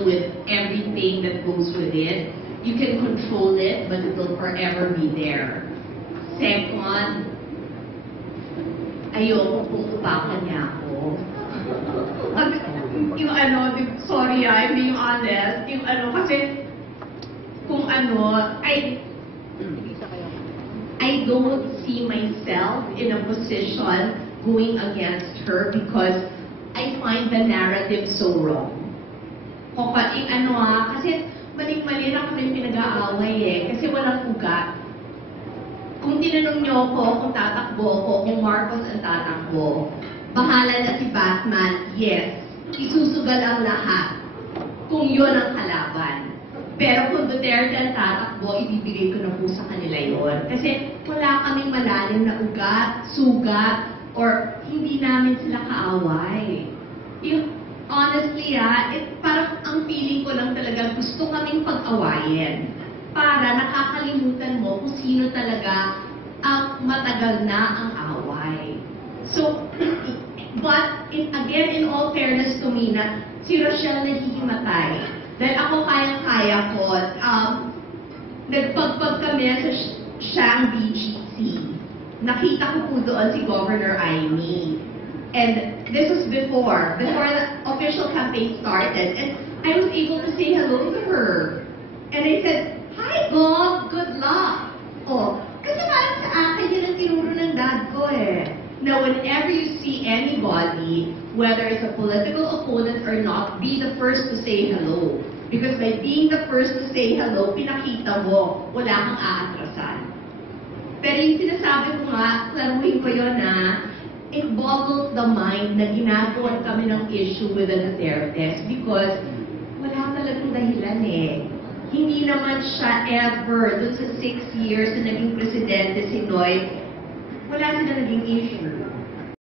deal with everything that goes with it. You can control it, but it will forever be there. Second, ayoko kung upakan niya ako. Yung sorry I'm being honest, yung kasi, kung I don't see myself in a position going against her because I find the narrative so wrong. Kasi mali-mali na kami pinag-aaway kasi walang ugat. Kung tinanong niyo ako kung tatakbo ako, kung Marcos ang tatakbo, bahala na si Batman, yes, isusugal ang lahat kung yun ang kalaban. Pero kung Duterte ang tatakbo, ibibigay ko na po sa kanila yun. Kasi wala kaming malalim na ugat, sugat, or hindi namin sila kaaway. Honestly, parang ang feeling ko lang talaga gusto kaming pag-awayin para nakakalimutan mo kung sino talaga ang matagal na ang away. So, but again, in all fairness to me, na si Rochelle nahihimatay. Dahil ako kayang-kaya ko, nagpagpag kami sa Siang BGC. Nakita ko po doon si Governor Aimee. And this was before the official campaign started. And I was able to say hello to her. And I said, "Hi, Gov, good luck." Kasi parang sa akin yun ang tinuro ng dad ko Now, whenever you see anybody, whether it's a political opponent or not, be the first to say hello. Because by being the first to say hello, pinakita mo, wala kang aatrasan. Pero yung sinasabi ko nga, klaruhin ko yun it boggles the mind na ginagawa kami ng issue with the Dutertes because wala talagang dahilan Hindi naman siya ever, dun sa 6 years na naging presidente si Noy, wala sila naging issue.